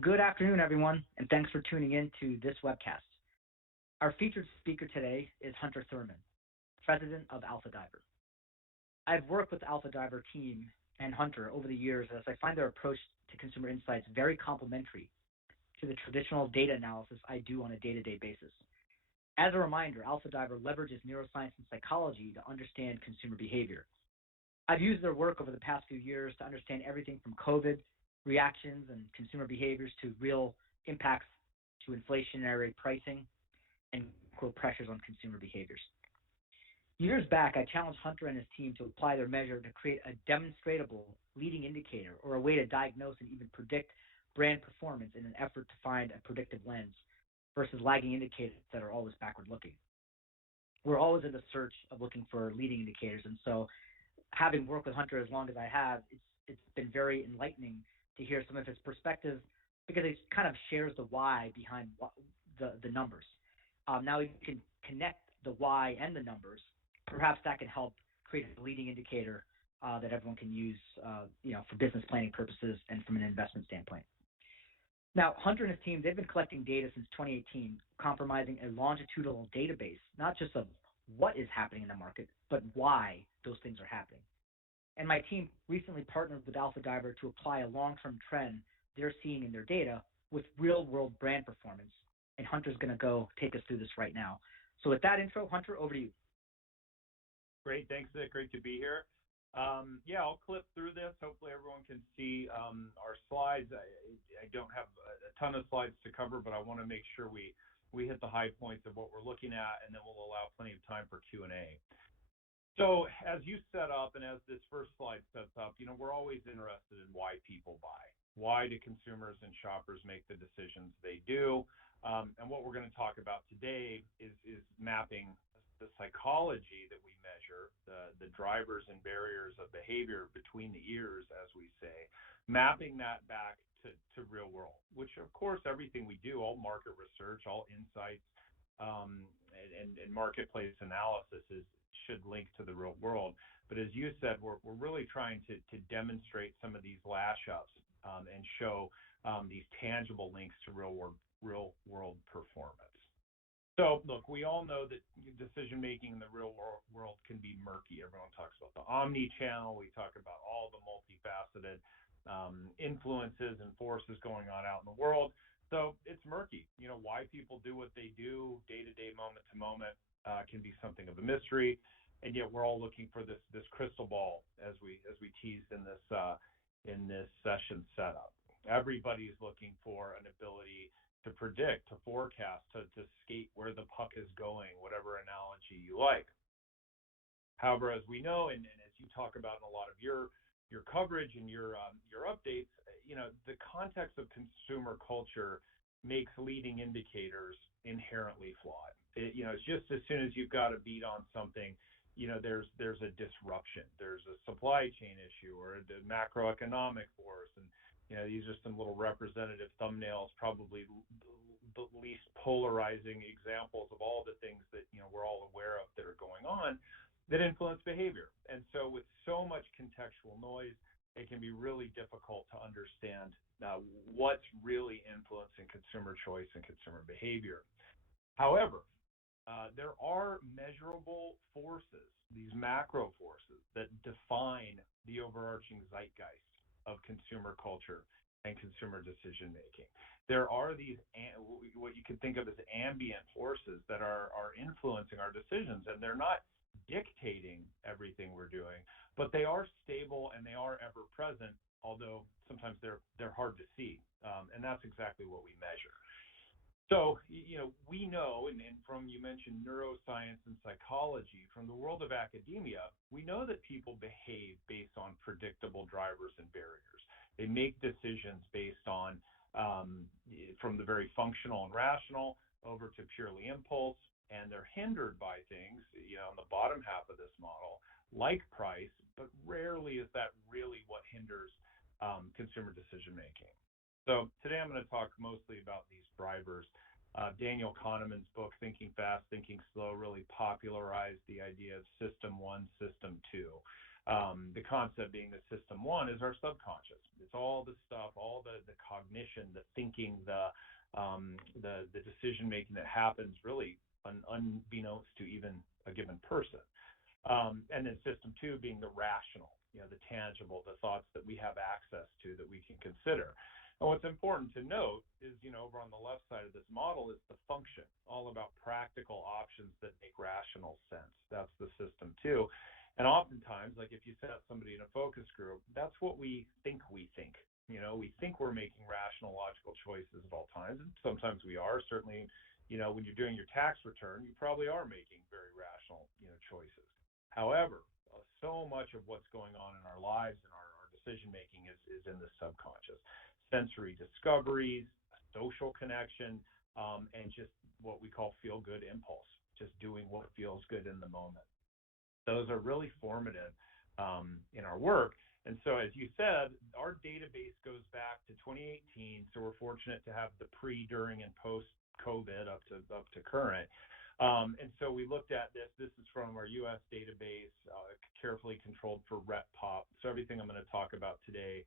Good afternoon, everyone, and thanks for tuning in to this webcast. Our featured speaker today is Hunter Thurman, president of Alpha Diver. I've worked with the Alpha Diver team and Hunter over the years as I find their approach to consumer insights very complementary to the traditional data analysis I do on a day-to-day basis. As a reminder, Alpha Diver leverages neuroscience and psychology to understand consumer behavior. I've used their work over the past few years to understand everything from COVID reactions and consumer behaviors to real impacts to inflationary pricing and pressures on consumer behaviors. Years back, I challenged Hunter and his team to apply their measure to create a demonstratable leading indicator or a way to diagnose and even predict brand performance in an effort to find a predictive lens versus lagging indicators that are always backward looking. We're always in the search of looking for leading indicators, and so having worked with Hunter as long as I have, it's been very enlightening to hear some of his perspective because it kind of shares the why behind the numbers. Now we can connect the why and the numbers. Perhaps that can help create a leading indicator that everyone can use, for business planning purposes and from an investment standpoint. Now, Hunter and his team, they've been collecting data since 2018, comprising a longitudinal database, not just of what is happening in the market, but why those things are happening. And my team recently partnered with Alpha Diver to apply a long-term trend they're seeing in their data with real-world brand performance. And Hunter's going to go take us through this right now. So with that intro, Hunter, over to you. Great. Thanks, Nick. Great to be here. I'll clip through this. Hopefully everyone can see our slides. I don't have a ton of slides to cover, but I want to make sure we hit the high points of what we're looking at, and then we'll allow plenty of time for Q&A. So as you set up and as this first slide sets up, we're always interested in why people buy. Why do consumers and shoppers make the decisions they do? And what we're going to talk about today is mapping the psychology that we measure, the drivers and barriers of behavior between the ears, as we say, mapping that back to real world, which of course everything we do, all market research, all insights, and marketplace analysis should link to the real world. But as you said, we're really trying to demonstrate some of these lash ups and show these tangible links to real world performance. So look, we all know that decision making in the real world can be murky. Everyone talks about the omni-channel. We talk about all the multifaceted influences and forces going on out in the world. So it's murky. Why people do what they do day to day, moment to moment, can be something of a mystery, and yet we're all looking for this crystal ball as we teased in this session setup. Everybody's looking for an ability to predict, to forecast, to skate where the puck is going, whatever analogy you like. However, as we know, and as you talk about in a lot of your coverage and your updates, the context of consumer culture makes leading indicators inherently flawed. It's just as soon as you've got a beat on something, there's a disruption, there's a supply chain issue or the macroeconomic force, and these are some little representative thumbnails, probably the least polarizing examples of all the things that we're all aware of that are going on that influence behavior. And so with so much contextual noise, it can be really difficult to understand what's really influencing consumer choice and consumer behavior. However, there are measurable forces, these macro forces, that define the overarching zeitgeist of consumer culture and consumer decision making. There are these, what you can think of as ambient forces that are influencing our decisions, and they're not dictating everything we're doing, but they are stable and they are ever present, although sometimes they're hard to see, and that's exactly what we measure. So, we know, and from, you mentioned neuroscience and psychology, from the world of academia, we know that people behave based on predictable drivers and barriers. They make decisions based on, from the very functional and rational over to purely impulse, and they're hindered by things, on the bottom half of this model, like price, but rarely is that really what hinders consumer decision making. So today I'm going to talk mostly about these drivers. Daniel Kahneman's book, Thinking Fast, Thinking Slow, really popularized the idea of System 1, System 2. The concept being that system one is our subconscious. It's all the stuff, all the cognition, the thinking, the decision making that happens really unbeknownst to even a given person. And then system two being the rational, the tangible, the thoughts that we have access to that we can consider. And what's important to note is, over on the left side of this model is the function, all about practical options that make rational sense. That's the system two. And oftentimes, like if you set somebody in a focus group, that's what we think we think. We think we're making rational, logical choices at all times. And sometimes we are. Certainly, when you're doing your tax return, you probably are making very rational, choices. However, so much of what's going on in our lives and our decision making is in the subconscious. Sensory discoveries, social connection, and just what we call feel-good impulse, just doing what feels good in the moment. Those are really formative in our work. And so, as you said, our database goes back to 2018. So we're fortunate to have the pre, during, and post-COVID up to current. And so we looked at this. This is from our U.S. database, carefully controlled for rep pop. So everything I'm going to talk about today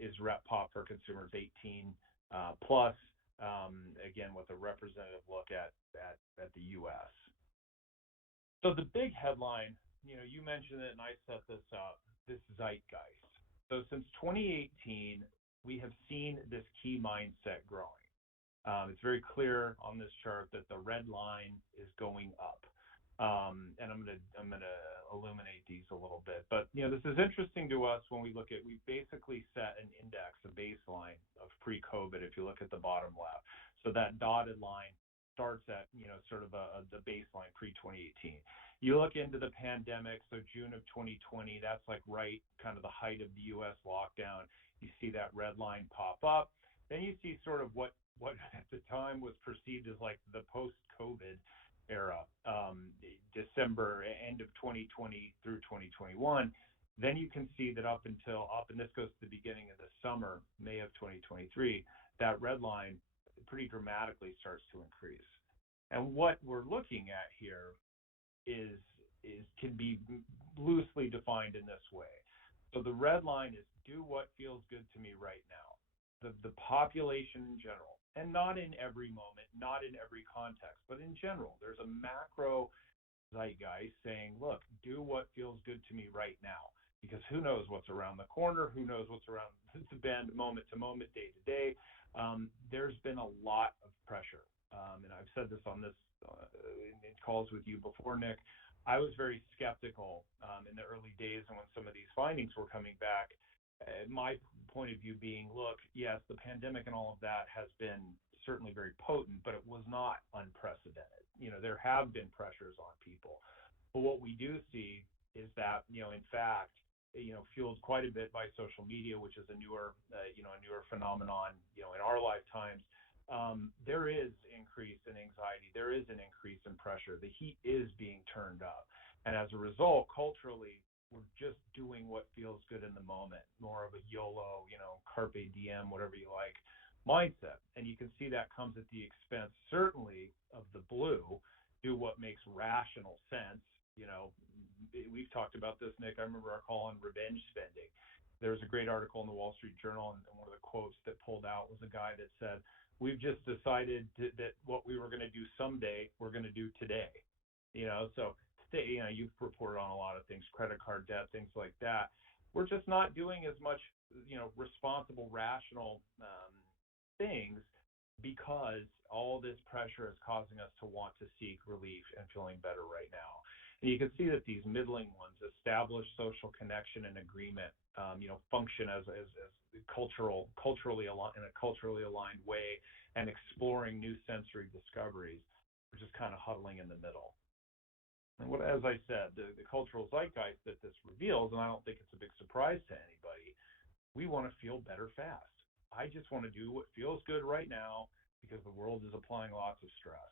is rep pop for consumers 18 plus. Again, with a representative look at the U.S. So the big headline, you mentioned it and I set this up, this zeitgeist. So since 2018, we have seen this key mindset growing. It's very clear on this chart that the red line is going up. And I'm gonna illuminate these a little bit. But this is interesting to us when we basically set an index, a baseline of pre-COVID, if you look at the bottom left. So that dotted line starts at sort of the baseline pre-2018. You look into the pandemic, so June of 2020, that's like right kind of the height of the US lockdown. You see that red line pop up. Then you see sort of what at the time was perceived as like the post-COVID era, December, end of 2020 through 2021. Then you can see that up, and this goes to the beginning of the summer, May of 2023, that red line pretty dramatically starts to increase. And what we're looking at here can be loosely defined in this way. So the red line is do what feels good to me right now. The population in general, and not in every moment, not in every context, but in general, there's a macro zeitgeist saying, look, do what feels good to me right now, because who knows what's around the corner, who knows what's around the bend, moment to moment, day to day. There's been a lot of pressure, and I've said this on this in calls with you before, Nick. I was very skeptical in the early days, and when some of these findings were coming back. My point of view being, look, yes, the pandemic and all of that has been certainly very potent, but it was not unprecedented. There have been pressures on people. But what we do see is that, in fact, fueled quite a bit by social media, which is a newer phenomenon, in our lifetimes, there is increase in anxiety. There is an increase in pressure. The heat is being turned up. And as a result, culturally, we're just doing what feels good in the moment, more of a YOLO, carpe diem, whatever you like, mindset. And you can see that comes at the expense, certainly, of the blue, do what makes rational sense. We've talked about this, Nick. I remember our call on revenge spending. There was a great article in the Wall Street Journal, and one of the quotes that pulled out was a guy that said, we've just decided that what we were going to do someday, we're going to do today. So you've reported on a lot of things, credit card debt, things like that. We're just not doing as much, responsible, rational things because all this pressure is causing us to want to seek relief and feeling better right now. And you can see that these middling ones, establish social connection and agreement, function as culturally aligned, in a culturally aligned way, and exploring new sensory discoveries. We're just kind of huddling in the middle. And as I said, the cultural zeitgeist that this reveals, and I don't think it's a big surprise to anybody, we want to feel better fast. I just want to do what feels good right now because the world is applying lots of stress.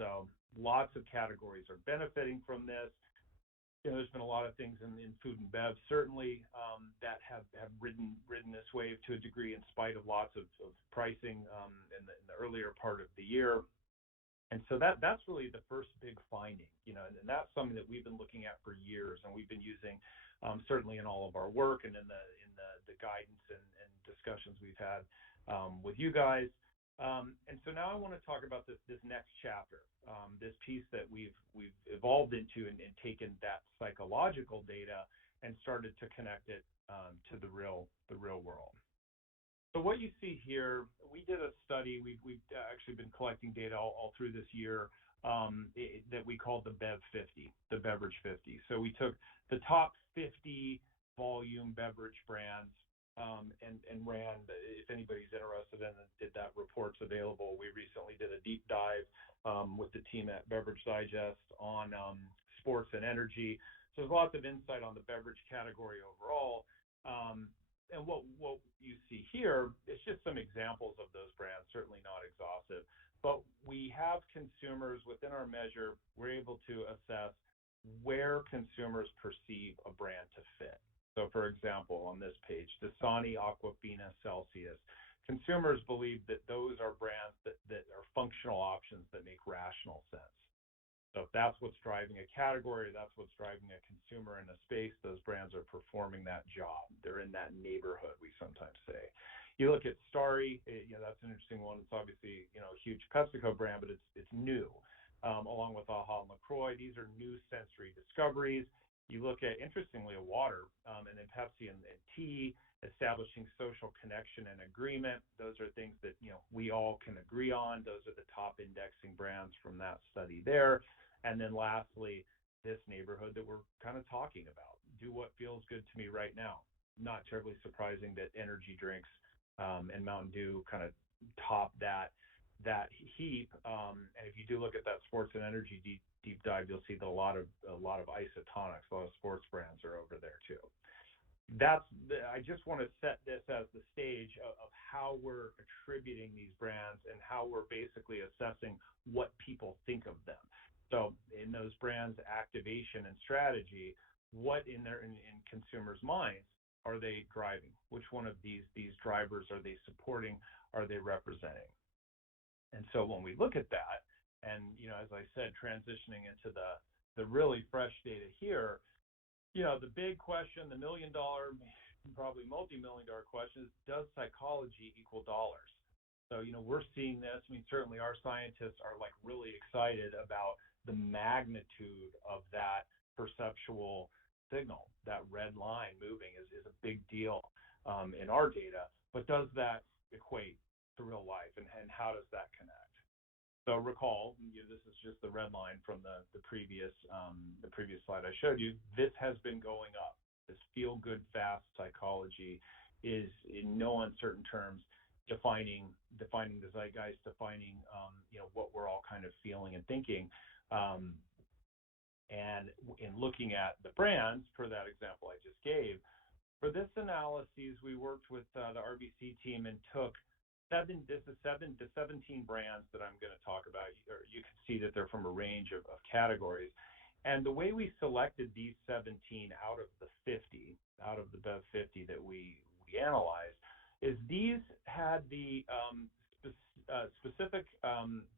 So lots of categories are benefiting from this. There's been a lot of things in food and bev, certainly, that have ridden this wave to a degree in spite of lots of pricing in the earlier part of the year. And so that's really the first big finding, and that's something that we've been looking at for years, and we've been using certainly in all of our work and in the guidance and discussions we've had with you guys. And so now I want to talk about this next chapter, this piece that we've evolved into and taken that psychological data and started to connect it to the real world. So what you see here, we did a study. We've actually been collecting data all through this year that we called the Bev 50, the Beverage 50. So we took the top 50 volume beverage brands and ran, if anybody's interested in it, did that report's available. We recently did a deep dive with the team at Beverage Digest on sports and energy. So there's lots of insight on the beverage category overall. And what you see here is just some examples of those brands, certainly not exhaustive. But we have consumers within our measure, we're able to assess where consumers perceive a brand to fit. So for example, on this page, Dasani, Aquafina, Celsius, consumers believe that those are brands that are functional options that make rational sense. So if that's what's driving a category, that's what's driving a consumer in a space, those brands are performing that job. They're in that neighborhood, we sometimes say. You look at Starry, that's an interesting one. It's obviously, a huge PepsiCo brand, but it's new. Along with AHA and LaCroix, these are new sensory discoveries. You look at, interestingly, a water, and then Pepsi and tea, establishing social connection and agreement. Those are things that, we all can agree on. Those are the top indexing brands from that study there. And then lastly, this neighborhood that we're kind of talking about. Do what feels good to me right now. Not terribly surprising that energy drinks and Mountain Dew kind of top that heap. And if you do look at that sports and energy deep dive, you'll see that a lot of isotonics, a lot of sports brands are over there too. I just want to set this as the stage of how we're attributing these brands and how we're basically assessing what people think of them. So in those brands' activation and strategy, what in consumers' minds are they driving? Which one of these drivers are they supporting? Are they representing? And so when we look at that, and as I said, transitioning into the really fresh data here, the big question, the $1 million, probably multi-million-dollar question is, does psychology equal dollars? So, we're seeing this. I mean, certainly our scientists are really excited about the magnitude of that perceptual signal. That red line moving is a big deal in our data, but does that equate to real life, and how does that connect? So recall, this is just the red line from the previous slide I showed you. This has been going up. This feel-good, fast psychology is, in no uncertain terms, defining the zeitgeist, defining what we're all kind of feeling and thinking. And in looking at the brands, per that example I just gave, for this analysis, we worked with the RBC team and took 7 to 17 brands that I'm going to talk about. Or you can see that they're from a range of categories. And the way we selected these 17 out of the Bev 50 that we analyzed, is these had the specific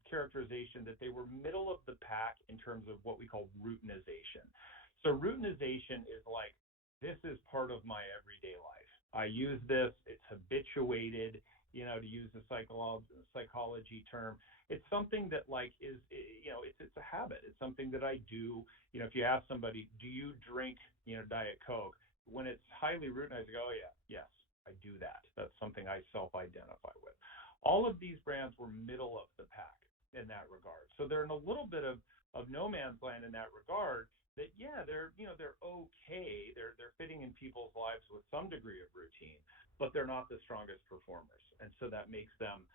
characterization that they were middle of the pack in terms of what we call routinization. So routinization is this is part of my everyday life. I use this, it's habituated, to use the psychology term. It's something that is, it's a habit. It's something that I do. If you ask somebody, do you drink, Diet Coke? When it's highly routinized, I go, oh yeah, yes, I do that. That's something I self-identify with. All of these brands were middle of the pack in that regard. So they're in a little bit of no man's land in that regard. That they're okay. They're fitting in people's lives with some degree of routine, but they're not the strongest performers, and so that makes them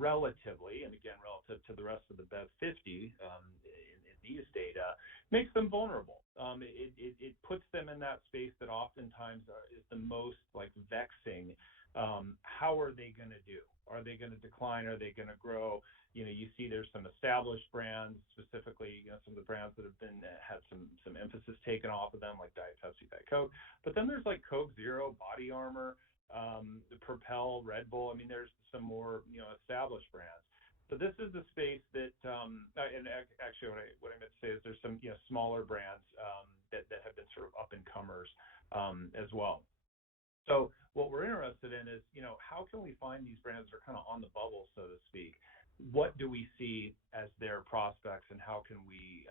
relatively, and again relative to the rest of the Bev 50 in these data, makes them vulnerable. It puts them in that space that oftentimes is the most vexing. How are they going to do? Are they going to decline? Are they going to grow? You see there's some established brands, specifically, some of the brands that have had some emphasis taken off of them, like Diet Pepsi, Diet Coke. But then there's Coke Zero, Body Armor, the Propel, Red Bull. I mean, there's some more, established brands. So this is the space that, and actually, what I meant to say is there's some smaller brands that have been sort of up and comers as well. So what we're interested in is, how can we find these brands that are kind of on the bubble, so to speak? What do we see as their prospects, and how can we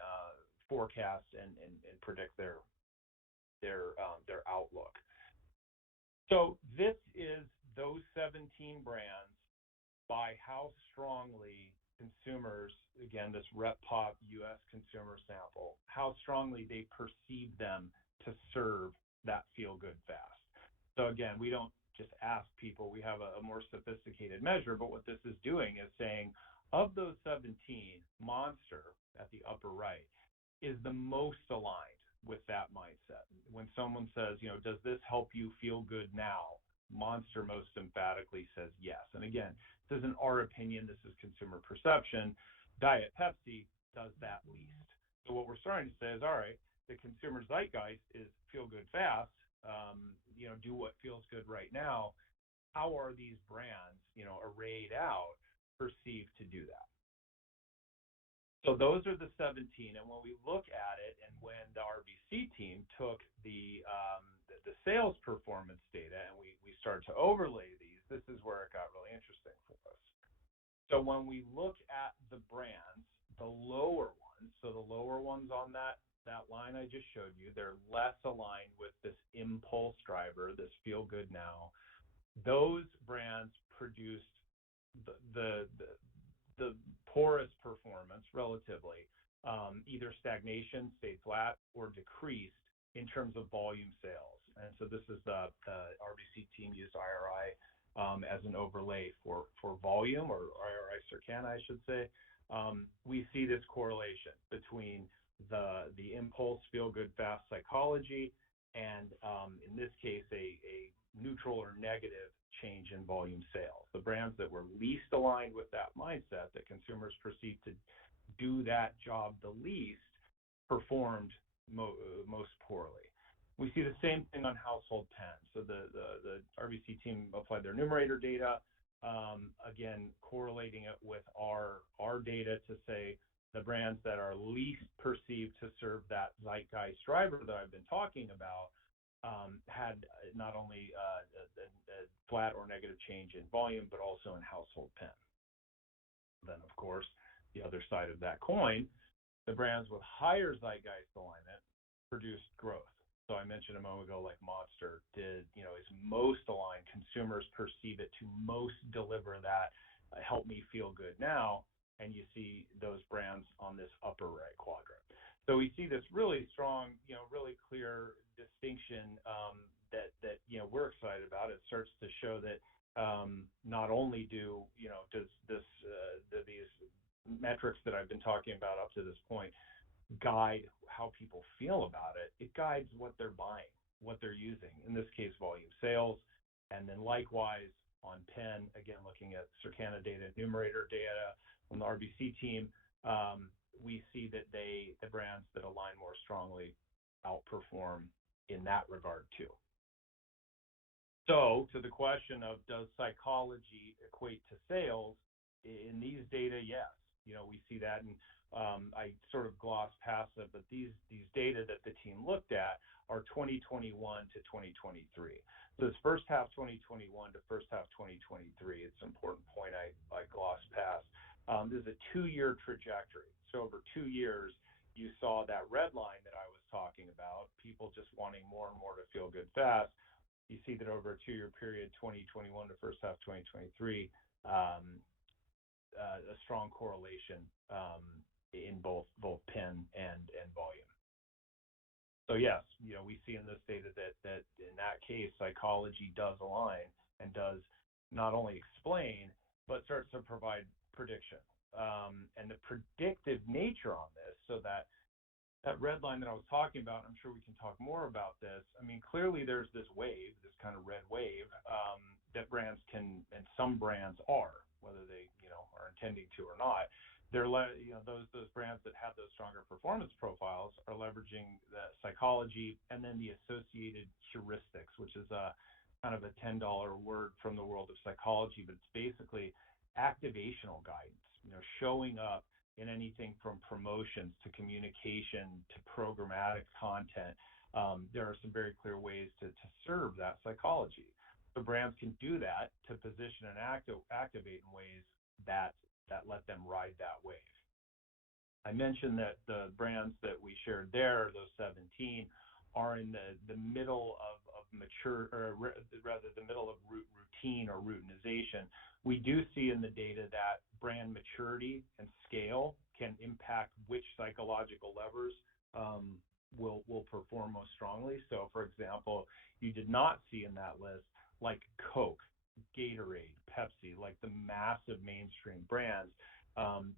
forecast and predict their outlook? So this is those 17 brands by how strongly consumers, again, this RepPop US consumer sample, how strongly they perceive them to serve that feel good fast. So again, we don't just ask people, we have a more sophisticated measure, but what this is doing is saying, of those 17, Monster at the upper right is the most aligned with that mindset. When someone says, does this help you feel good now? Monster most emphatically says yes. And again, this isn't our opinion, this is consumer perception. Diet Pepsi does that least. So what we're starting to say is, all right, the consumer zeitgeist is feel good fast, do what feels good right now. How are these brands, arrayed out, perceived to do that? So those are the 17, and when we look at it, and when the RBC team took the sales performance data and we started to overlay these, this is where it got really interesting for us. So when we look at the brands, the lower ones, so the lower ones on that line I just showed you, they're less aligned with this impulse driver, this feel good now. Those brands produced the poorest performance relatively, either stagnation, stayed flat, or decreased in terms of volume sales. And so this is the RBC team used IRI as an overlay for volume, or IRI Circana, I should say. We see this correlation between the impulse feel good fast psychology and in this case a neutral or negative change in volume sales. The brands that were least aligned with that mindset, that consumers perceived to do that job the least, performed most poorly. We see the same thing on household pens. So the RBC team applied their numerator data, again correlating it with our data to say the brands that are least perceived to serve that zeitgeist driver that I've been talking about had not only a flat or negative change in volume, but also in household pen. Then, of course, the other side of that coin, the brands with higher zeitgeist alignment produced growth. So I mentioned a moment ago, like Monster is most aligned. Consumers perceive it to most deliver that help me feel good now. And you see those brands on this upper right quadrant. So we see this really strong, really clear distinction that we're excited about. It starts to show that not only does these metrics that I've been talking about up to this point guide how people feel about it, it guides what they're buying, what they're using. In this case, volume sales, and then likewise on pen, again looking at Circana data, numerator data from the RBC team, we see that the brands that align more strongly outperform in that regard too. So to the question of does psychology equate to sales, in these data, yes. We see that, and I sort of glossed past it, but these data that the team looked at are 2021 to 2023. So it's first half 2021 to first half 2023. It's an important point I glossed past. This is a 2-year trajectory. So over 2 years, you saw that red line that I was talking about, people just wanting more and more to feel good fast. You see that over a 2-year period, 2021 to first half 2023, a strong correlation in both pen and volume. So yes, we see in this data that in that case, psychology does align and does not only explain, but starts to provide prediction. And the predictive nature on this, so that red line that I was talking about, I'm sure we can talk more about this. I mean, clearly there's this wave, this kind of red wave, that brands can, and some brands are, whether they, are intending to or not, they're, those brands that have those stronger performance profiles are leveraging the psychology and then the associated heuristics, which is a kind of a $10 word from the world of psychology, but it's basically activational guidance. showing up in anything from promotions to communication to programmatic content. There are some very clear ways to serve that psychology. So brands can do that to position and activate in ways that let them ride that wave. I mentioned that the brands that we shared there, those 17, are in the middle of mature, or rather the middle of routine or routinization. We do see in the data that brand maturity and scale can impact which psychological levers will perform most strongly. So, for example, you did not see in that list like Coke, Gatorade, Pepsi, like the massive mainstream brands.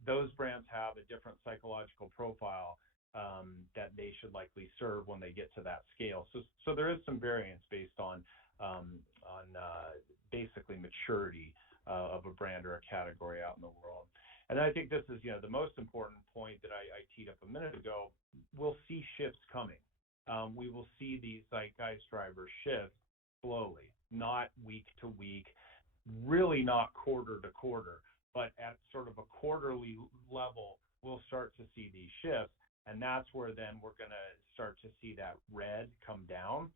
Those brands have a different psychological profile that they should likely serve when they get to that scale. So there is some variance based on basically maturity of a brand or a category out in the world. And I think this is, the most important point that I teed up a minute ago. We'll see shifts coming. We will see these zeitgeist drivers shift slowly, not week to week, really not quarter to quarter, but at sort of a quarterly level, we'll start to see these shifts. And that's where then we're going to start to see that red come down,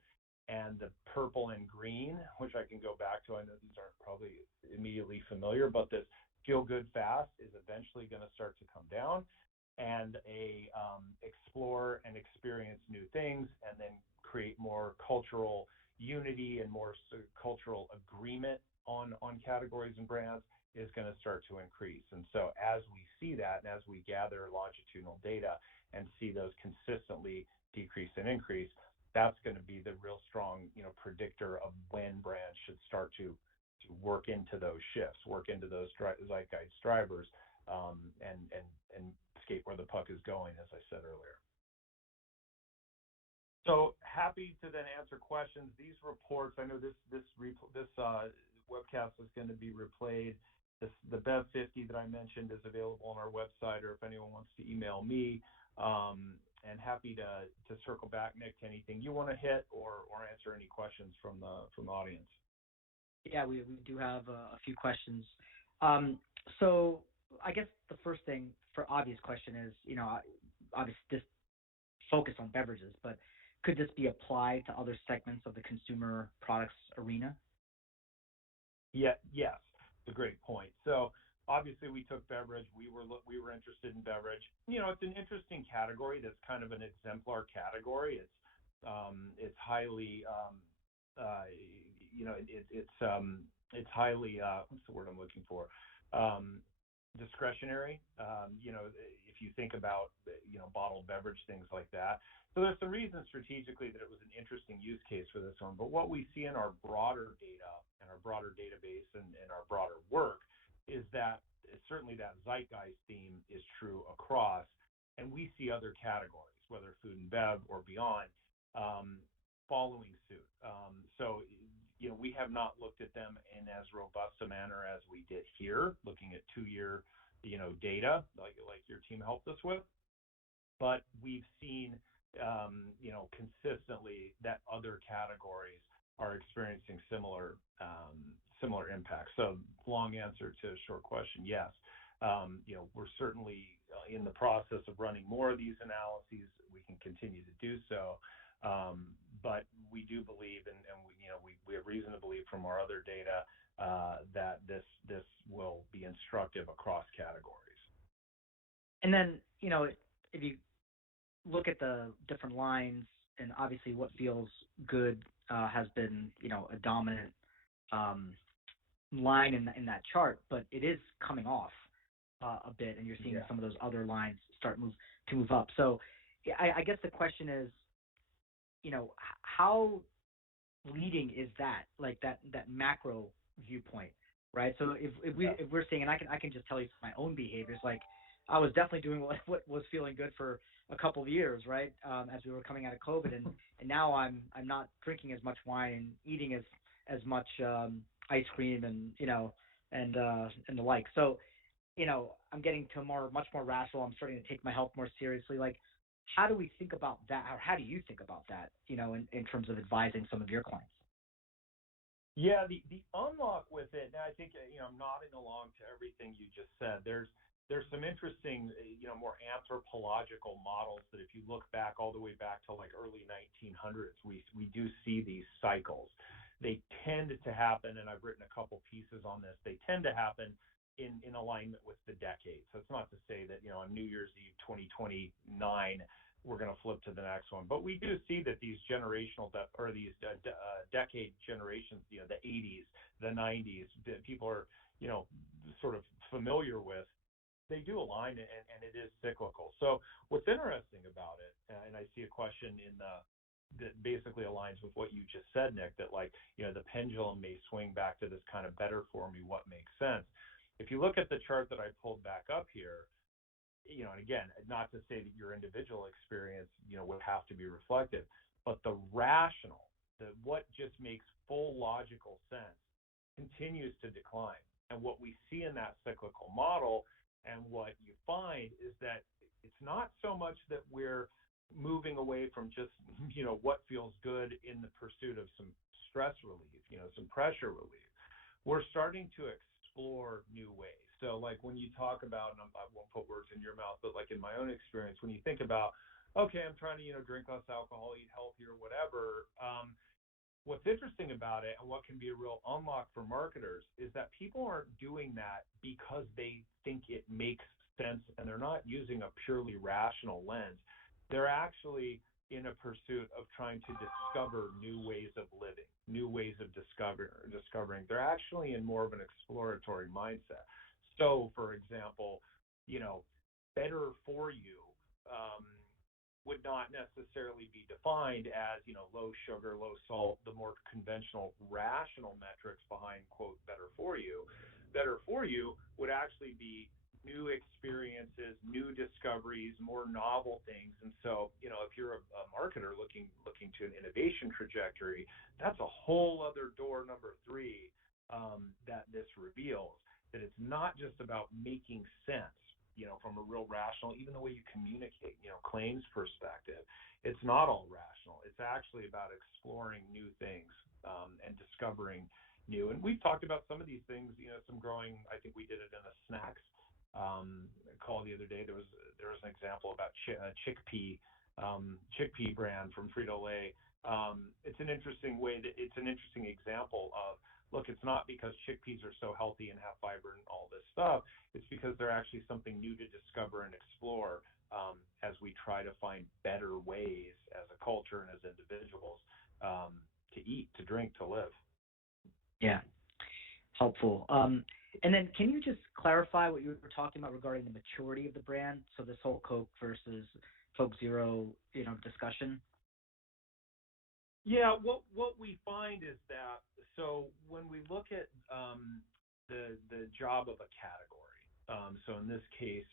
and the purple and green, which I can go back to. I know these aren't probably immediately familiar, but this feel good fast is eventually going to start to come down, and explore and experience new things, and then create more cultural unity and more cultural agreement on categories and brands is going to start to increase. And so as we see that, and as we gather longitudinal data and see those consistently decrease and increase, that's going to be the real strong, predictor of when brands should start to work into those shifts, work into those zeitgeist drivers, and skate where the puck is going, as I said earlier. So happy to then answer questions. These reports, I know this webcast is going to be replayed. The Bev 50 that I mentioned is available on our website, or if anyone wants to email me, and happy to circle back, Nick, to anything you want to hit or answer any questions from the audience. Yeah, we do have a few questions. So I guess the first thing, for obvious question, is, obviously this focus on beverages, but could this be applied to other segments of the consumer products arena? Yes, it's a great point. So obviously we took beverage. We were interested in beverage. It's an interesting category. That's kind of an exemplar category. It's highly it's highly what's the word I'm looking for? Discretionary. If you think about bottled beverage, things like that. So there's some reasons strategically that it was an interesting use case for this one. But what we see in our broader data and our broader database and our broader work is that certainly that zeitgeist theme is true across, and we see other categories, whether food and bev or beyond, following suit. So we have not looked at them in as robust a manner as we did here, looking at 2-year data like your team helped us with, but we've seen consistently that other categories are experiencing similar impacts. So long answer to a short question, yes. We're certainly in the process of running more of these analyses. We can continue to do so, but we do believe, and we have reason to believe from our other data that this will be instructive across categories. And then if you look at the different lines, and obviously what feels good has been a dominant line in that chart, but it is coming off a bit, and you're seeing some of those other lines start to move up. So I guess the question is, how leading is that, like that macro viewpoint, right? So if we're seeing, and I can just tell you my own behaviors, like I was definitely doing what was feeling good for a couple of years, right? As we were coming out of COVID, and now I'm not drinking as much wine and eating as much ice cream and the like. So I'm getting to much more rational. I'm starting to take my health more seriously. Like, how do we think about that, or how do you think about that, in terms of advising some of your clients? Yeah, the unlock with it, and I think I'm nodding along to everything you just said. there's some interesting, more anthropological models that if you look back all the way back to like early 1900s, we do see these cycles. They tend to happen, and I've written a couple pieces on this, they tend to happen in alignment with the decade. So it's not to say that, on New Year's Eve 2029, we're going to flip to the next one. But we do see that these generational these decade generations, the 80s, the 90s, that people are, sort of familiar with, they do align, and it is cyclical. So what's interesting about it, and I see a question that basically aligns with what you just said, Nick, that the pendulum may swing back to this kind of better for me, what makes sense. If you look at the chart that I pulled back up here, and again, not to say that your individual experience, would have to be reflective, but the rational, what just makes full logical sense continues to decline. And what we see in that cyclical model, and what you find, is that it's not so much that we're moving away from just, what feels good in the pursuit of some stress relief, some pressure relief. We're starting to explore new ways. So like when you talk about, and I won't put words in your mouth, but like in my own experience, when you think about, okay, I'm trying to, drink less alcohol, eat healthier, whatever, what's interesting about it, and what can be a real unlock for marketers, is that people aren't doing that because they think it makes sense, and they're not using a purely rational lens. They're actually in a pursuit of trying to discover new ways of living, new ways of discovering. They're actually in more of an exploratory mindset. So, for example, better for you would not necessarily be defined as, low sugar, low salt, the more conventional rational metrics behind, quote, better for you. Better for you would actually be new experiences, new discoveries, more novel things. And so, if you're a marketer looking to an innovation trajectory, that's a whole other door, number 3, that this reveals, that it's not just about making sense, from a real rational, even the way you communicate, claims perspective. It's not all rational. It's actually about exploring new things, and discovering new. And we've talked about some of these things, some growing. I think we did it in a snacks call the other day. There was an example about chickpea brand from Frito-Lay. It's an interesting example of, look, it's not because chickpeas are so healthy and have fiber and all this stuff. It's because they're actually something new to discover and explore, as we try to find better ways as a culture and as individuals, to eat, to drink, to live. Yeah, helpful. And then can you just clarify what you were talking about regarding the maturity of the brand? So this whole Coke versus Coke Zero, discussion. Yeah, what we find is that, so when we look at the job of a category, so in this case,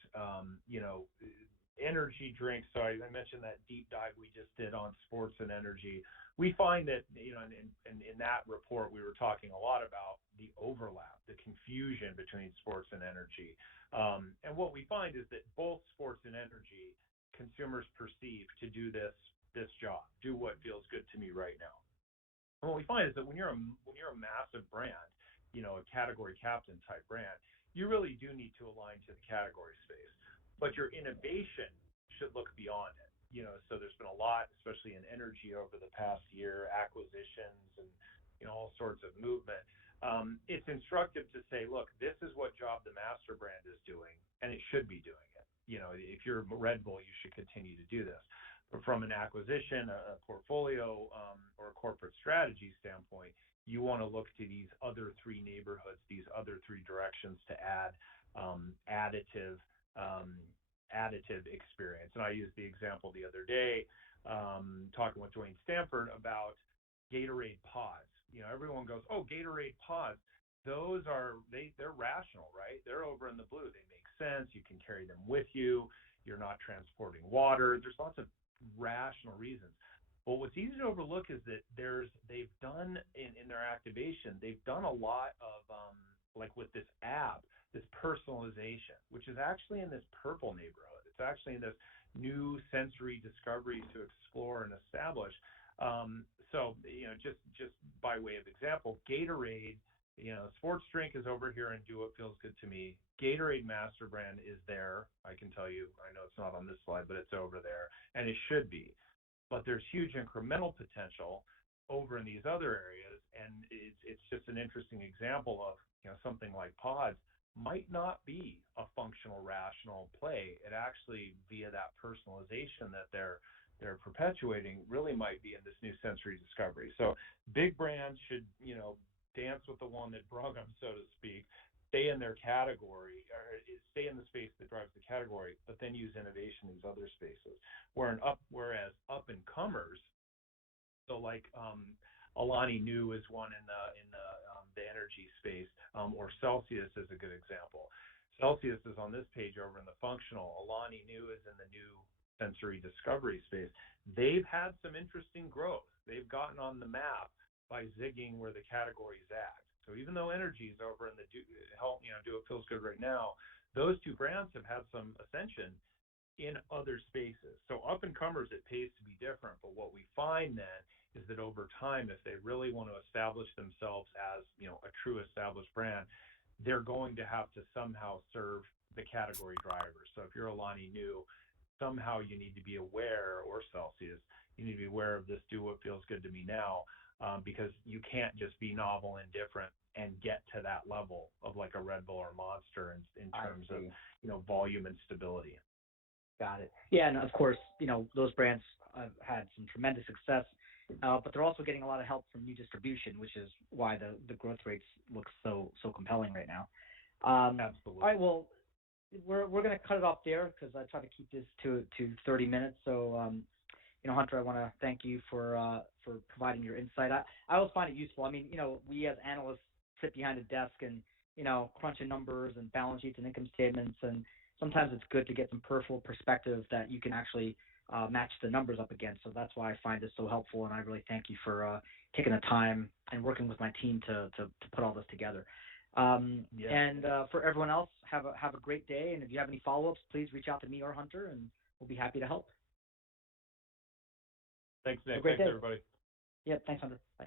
energy drinks. So I mentioned that deep dive we just did on sports and energy. We find that, and in that report, we were talking a lot about the overlap, the confusion between sports and energy. And what we find is that both sports and energy consumers perceive to do this job, do what feels good to me right now. And what we find is that when you're a massive brand, a category captain type brand, you really do need to align to the category space. But your innovation should look beyond it. So there's been a lot, especially in energy over the past year, acquisitions and all sorts of movement. It's instructive to say, look, this is what job the master brand is doing, and it should be doing it. If you're Red Bull, you should continue to do this. But from an acquisition, a portfolio, or a corporate strategy standpoint, you want to look to these other 3 neighborhoods, these other 3 directions to add additive experience. And I used the example the other day, talking with Dwayne Stanford about Gatorade pods. Everyone goes, oh, Gatorade pods. Those they're rational, right? They're over in the blue. They make sense. You can carry them with you. You're not transporting water. There's lots of rational reasons. But what's easy to overlook is that they've done in their activation, they've done a lot of like with this app, this personalization, which is actually in this purple neighborhood. It's actually in this new sensory discovery to explore and establish. So just by way of example, Gatorade Sports drink is over here and do what feels good to me. Gatorade master brand is there. I can tell you, I know it's not on this slide, but it's over there, and it should be. But there's huge incremental potential over in these other areas, and it's just an interesting example of something like pods might not be a functional rational play. It actually, via that personalization that they're perpetuating, really might be in this new sensory discovery. So big brands should dance with the one that brung them, so to speak, stay in their category, or stay in the space that drives the category, but then use innovation in these other spaces. Whereas up and comers, so like Alani Nu is one in the energy space, or Celsius is a good example. Celsius is on this page over in the functional. Alani Nu is in the new sensory discovery space. They've had some interesting growth. They've gotten on the map by zigging where the category's at. So even though energy is over in the do it feels good right now, those two brands have had some ascension in other spaces. So up and comers, it pays to be different. But what we find then is that over time, if they really want to establish themselves as a true established brand, they're going to have to somehow serve the category drivers. So if you're Alani Nu, somehow you need to be aware, or Celsius, you need to be aware of this do what feels good to me now, because you can't just be novel and different and get to that level of like a Red Bull or Monster in terms of volume and stability. Got it. Yeah, and of course, those brands have had some tremendous success, but they're also getting a lot of help from new distribution, which is why the growth rates look so compelling right now. Absolutely. All right, well, we're going to cut it off there because I try to keep this to 30 minutes. So, Hunter, I want to thank you for providing your insight. I always find it useful. I mean, we as analysts sit behind a desk and crunching numbers and balance sheets and income statements, and sometimes it's good to get some peripheral perspective that you can actually match the numbers up against. So that's why I find this so helpful, and I really thank you for taking the time and working with my team to put all this together. And for everyone else, have a great day. And if you have any follow-ups, please reach out to me or Hunter, and we'll be happy to help. Thanks, Nick. Thanks, everybody. Yeah, thanks, Hunter. Bye.